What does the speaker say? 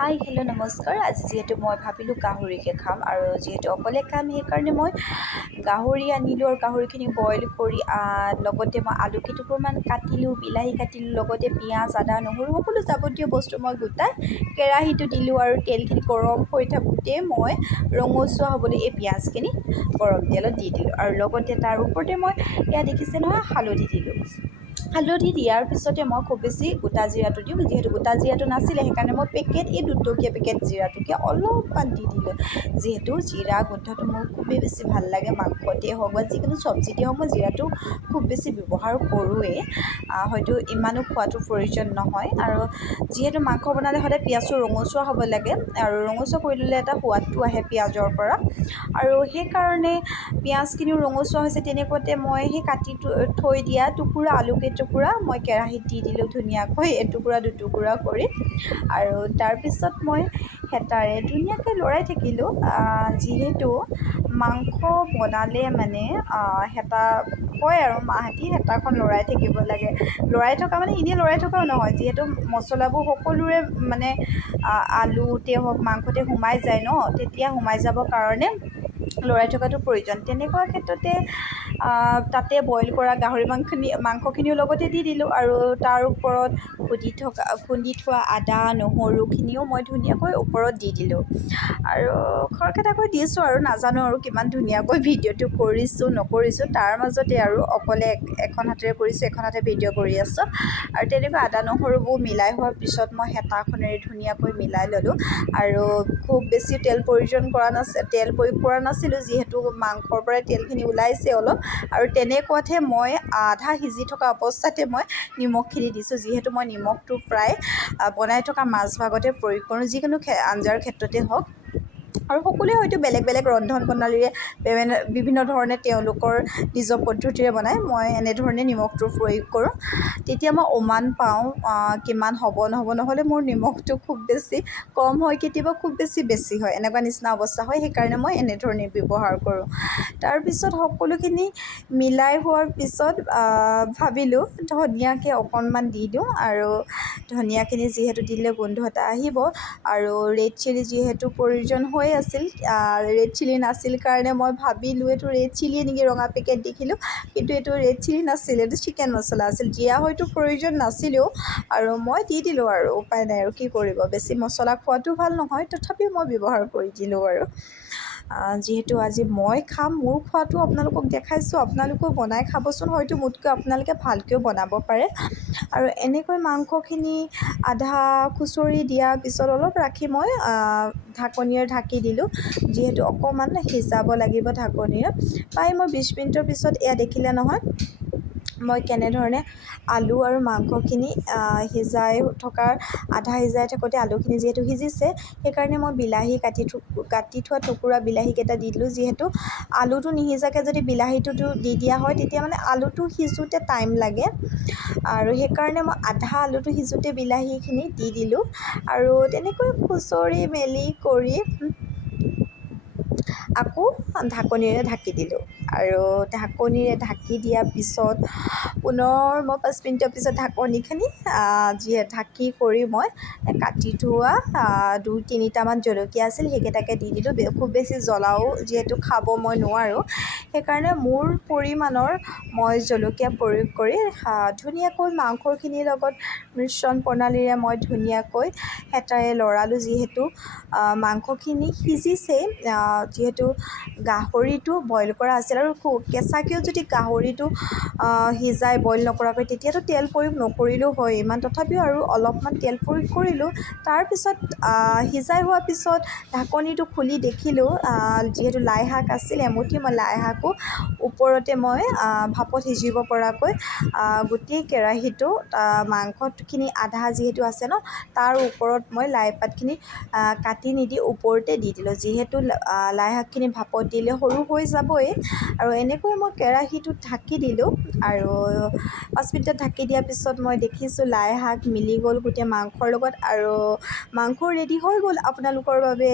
Hi hello' নমস্কাৰ। আজি যিহেতু মই ভাবিলোঁ গাহৰিকে খাম আৰু যিহেতু অকলে খাম সেইকাৰণে মই গাহৰি আনিলোঁ আৰু গাহৰিখিনি বইল কৰি লগতে মই আলু কেইটুকুৰমান কাটিলোঁ, বিলাহী কাটিলোঁ, লগতে পিঁয়াজ, আদা, নহৰু সকলো যাৱতীয় বস্তু মই গোটাই কেৰাহীটো দিলোঁ আৰু তেলখিনি গৰম হৈ থাকোঁতে মই ৰঙচুৱা হ'বলৈ এই পিঁয়াজখিনি গৰম তেলত দি দিলোঁ আৰু লগতে তাৰ ওপৰতে মই এয়া দেখিছে নহয় হালধি দিলোঁ। হালধি দিয়াৰ পিছতে মই খুব বেছি গোটা জিৰাটো দিওঁ, যিহেতু গোটা জিৰাটো নাছিলে সেইকাৰণে মই এই দুটকীয়া পেকেট জিৰাটোকে অলপমান দি দিলোঁ। যিহেতু জিৰা গোন্ধটো মোৰ খুবেই বেছি ভাল লাগে, মাংসতে হওক বা যিকোনো চব্জিতে হওক মই জিৰাটো খুব বেছি ব্যৱহাৰ কৰোঁৱেই। হয়তো ইমানো খোৱাটো প্ৰয়োজন নহয় আৰু যিহেতু মাংস বনালে সদায় পিঁয়াজটো ৰঙচুৱা হ'ব লাগে আৰু ৰঙচুৱা কৰি ল'লে এটা সোৱাদটো আহে পিঁয়াজৰ পৰা আৰু সেইকাৰণে পিঁয়াজখিনিও ৰঙচুৱা হৈছে। তেনেকুৱাতে মই সেই কাটি থৈ দিয়া টুকুৰা আলু কেইটুকুৰা মই কেৰাহীত দি দিলোঁ ধুনীয়াকৈ এটুকুৰা দুটুকুৰা কৰি আৰু তাৰপিছত মই হেতাৰে ধুনীয়াকৈ লৰাই থাকিলোঁ। যিহেতু মাংস বনালে মানে হেতা কয় আৰু মাহঁতি হেতাখন লৰাই থাকিব লাগে। লৰাই থকা মানে এনেই লৰাই থকাও নহয়, যিহেতু মছলাবোৰ সকলোৰে মানে আলুতে হওক মাংসতে সোমাই যায় ন, তেতিয়া সোমাই যাবৰ কাৰণে লৰাই থকাটো প্ৰয়োজন। তেনেকুৱা ক্ষেত্ৰতে তাতে বইল কৰা গাহৰি মাংসখিনিও লগতে দি দিলোঁ আৰু তাৰ ওপৰত খুন্দি থোৱা আদা নহৰুখিনিও মই ধুনীয়াকৈ ওপৰত দি দিলোঁ আৰু খৰখেদাকৈ দিছোঁ আৰু নাজানো আৰু কিমান ধুনীয়াকৈ ভিডিঅ'টো কৰিছোঁ নকৰিছোঁ, তাৰ মাজতে আৰু অকলে এখন হাতেৰে কৰিছোঁ এখন হাতে ভিডিঅ' কৰি আছোঁ আৰু তেনেকৈ আদা নহৰুবোৰ মিলাই হোৱাৰ পিছত মই হেতাখনেৰে ধুনীয়াকৈ মিলাই ল'লোঁ আৰু খুব বেছি তেল প্ৰয়োগ কৰা নাছিলোঁ, যিহেতু মাংসৰ পৰাই তেলখিনি ওলাইছে অলপ আৰু তেনেকুৱাতহে মই আধা সিজি থকা অৱস্থাতে মই নিমখখিনি দিছোঁ। যিহেতু মই নিমখটো প্ৰায় বনাই থকা মাছ ভাগতে প্ৰয়োগ কৰোঁ, যিকোনো আঞ্জাৰ ক্ষেত্ৰতে হওক আৰু সকলোৱে হয়তো বেলেগ বেলেগ ৰন্ধন প্ৰণালীৰে বিভিন্ন ধৰণে তেওঁলোকৰ নিজৰ পদ্ধতিৰে বনায়। মই এনেধৰণে নিমখটো প্ৰয়োগ কৰোঁ, তেতিয়া মই উমান পাওঁ কিমান হ'ব নহ'ব, নহ'লে মোৰ নিমখটো খুব বেছি কম হয়, কেতিয়াবা খুব বেছি হয়, এনেকুৱা নিচিনা অৱস্থা হয়। সেইকাৰণে মই এনেধৰণে ব্যৱহাৰ কৰোঁ। তাৰপিছত সকলোখিনি মিলাই হোৱাৰ পিছত ভাবিলোঁ ধনিয়াকৈ অকণমান দি দিওঁ আৰু ধনিয়াখিনি যিহেতু দিলে গোন্ধ এটা আহিব আৰু ৰেড চিলি যিহেতু প্ৰয়োজন হৈ আছিল, ৰেড চিলি নাছিল কাৰণে মই ভাবিলোঁ এইটো ৰেড চিলিয়ে নেকি, ৰঙা পেকেট দেখিলোঁ কিন্তু এইটো ৰেড চিলি নাছিল, এইটো চিকেন মছলা আছিল। দিয়া হয়তো প্ৰয়োজন নাছিলেও আৰু মই দি দিলোঁ আৰু উপায় নাই আৰু কি কৰিব, বেছি মছলা খোৱাটো ভাল নহয়, তথাপিও মই ব্যৱহাৰ কৰি দিলোঁ আৰু যিহেতু আজি মই খাম মোৰ খোৱাটো আপোনালোকক দেখাইছোঁ, আপোনালোকেও বনাই খাবচোন, হয়তো মোতকৈ আপোনালোকে ভালকৈও বনাব পাৰে। আৰু এনেকৈ মাংসখিনি আধা খুচৰি দিয়াৰ পিছত অলপ ৰাখি মই ঢাকনিৰে ঢাকি দিলোঁ, যিহেতু অকণমান সিজাব লাগিব ঢাকনিৰে। প্ৰায় মই 20 মিনিটৰ পিছত এয়া দেখিলে নহয় মই কেনেধৰণে আলু আৰু মাংসখিনি আধা সিজাই থাকোঁতে আলুখিনি যিহেতু সিজিছে সেইকাৰণে মই বিলাহী কাটি থোৱা টুকুৰা বিলাহীকেইটা দি দিলোঁ। যিহেতু আলুটো নিসিজাকৈ যদি বিলাহীটোতো দি দিয়া হয় তেতিয়া মানে আলুটো সিজোঁতে টাইম লাগে আৰু সেইকাৰণে মই আধা আলুটো সিজোঁতে বিলাহীখিনি দি দিলোঁ আৰু তেনেকৈ খুচৰি মেলি কৰি আকৌ ঢাকনিৰে ঢাকি দিলোঁ আৰু ঢাকনিৰে ঢাকি দিয়াৰ পিছত পুনৰ মই 5 মিনিটৰ পিছত ঢাকনিখিনি ঢাকি কৰি মই কাটি থোৱা 2-3টামান জলকীয়া আছিল সেইকেইটাকে দি দিলোঁ। খুব বেছি জ্বলাও যিহেতু খাব মই নোৱাৰোঁ, সেইকাৰণে মোৰ পৰিমাণৰ মই জলকীয়া প্ৰয়োগ কৰি ধুনীয়াকৈ মাংসখিনিৰ লগত মিশ্ৰণ প্ৰণালীৰে মই ধুনীয়াকৈ হেতাৰে লৰালোঁ। যিহেতু মাংসখিনি সিজিছেই, যিহেতু গাহৰিটো বইল কৰা আছিল আৰু কেঁচাকৈও যদি গাহৰিটো সিজাই বইল নকৰাকৈ তেতিয়াতো তেল প্ৰয়োগ নকৰিলেও হয় ইমান, তথাপিও আৰু অলপমান তেল প্ৰয়োগ কৰিলোঁ। তাৰপিছত সিজাই হোৱাৰ পিছত ঢাকনিটো খুলি দেখিলোঁ যিহেতু লাই শাক আছিল এমুঠি, মই লাই শাকো ওপৰতে মই ভাপত সিজিব পৰাকৈ গোটেই কেৰাহীটো মাংসখিনি আধা যিহেতু আছে ন তাৰ ওপৰত মই লাই পাতখিনি কাটি নিদি ওপৰতে দি দিলোঁ। যিহেতু লাই শাকখিনি ভাপত দিলে সৰু হৈ যাবই আৰু এনেকৈ মই কেৰাহীটোত ঢাকি দিলোঁ আৰু 5 মিনিটত ঢাকি দিয়াৰ পিছত মই দেখিছোঁ লাই শাক মিলি গ'ল গোটেই মাংসৰ লগত আৰু মাংস ৰেডি হৈ গ'ল আপোনালোকৰ বাবে।